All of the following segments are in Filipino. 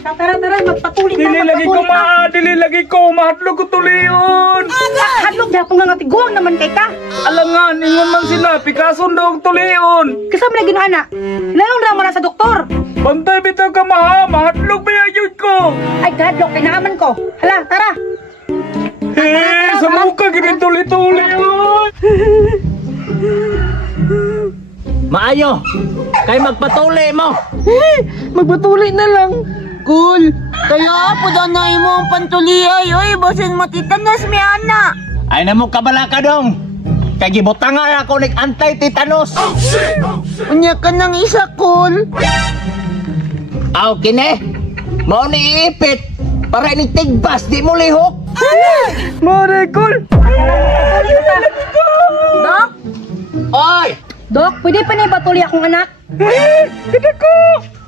Tara, magpatuloy na. Dili lagi ko, mahadlok ko tuliyon. Hadlok niya kung nga tiguang naman kay ka. Alangan, ingon man sila, Picasso daw tuliyon. Kasama na ginana. Layong raman na sa doktor. Bantay bitaw ka mahadlok ba yun ko? Ay, hadlok, kinaaman ko. Hala, tara. Sa mukha gini tuli-tuli. Maayo, kay magpatuli mo. Magpatuloy na lang. Cool. Kaya po daw na imo ang pantuliyay. Oy, basin matitanos mi ana. Ay na mo kabala ka dong. Kay gibutangan ako nig anti-tetanus. Unya ka nang isa, cool. Aw kini. Mao ni ipit para ni tigbas di mo lihok. Mare, cool. Dok? Oy! Dok, pwede pa na ipatuloy akong anak? Kita ko.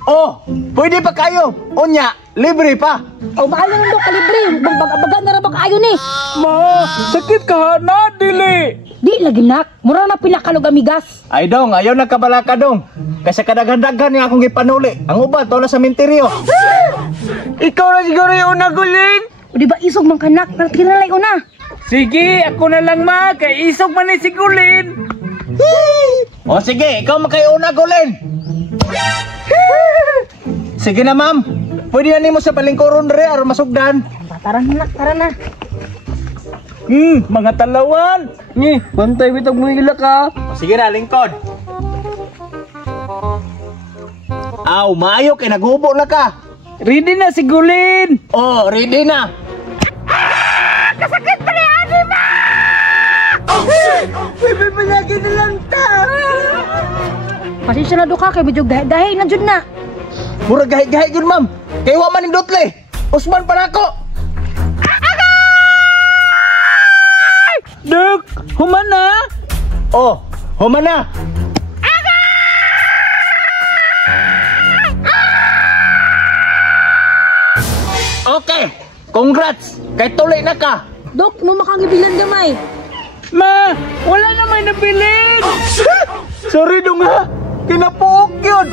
Oh, pwede pa kayo. Unya, libre pa. O, mahal na nung kalibre. Baga na rabak ayo ni. Ma, sakit ka na, dili. Di lagi nak. Mura na pinakalog amigas. Ay dong, ayaw na kabala ka dong. Kasi kadaghan-daghan niya akong ipanuli. Ang uban, tola sa minteryo. Ikaw na siguro yung unagulin. O, di ba isog mang kanak? Kinalay ko na. Sige, ako na lang ma, kay isog man ni sigulin. O sige, ikaw makaiunag ulin. Sige na ma'am. Pwede na nimo sa palingkuron re aron masugdan. Tara na, tara na. Mga talawan. Ni, bantay bitag mo ila ka. O sige na, lingkod. Aw, maayo kay naghubo na ka. Ready na sigulin. Oh, ready na. Kasakit pa ni Anima! Bebe, malagi na lang ta. Pasensya na do ka kay medyo gahi na jud na. Mura gahi-gahi yun ma'am. Kay wa man indutle. Usman pa nako. Duk, humana. Oh, humana. Okay, congrats. Kay tuloy na ka. Dok, no makangibilan gamay. Ma, wala na may nabilin. Sorry dong ha. Kinapuok yun.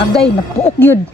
Agay, napuok yun.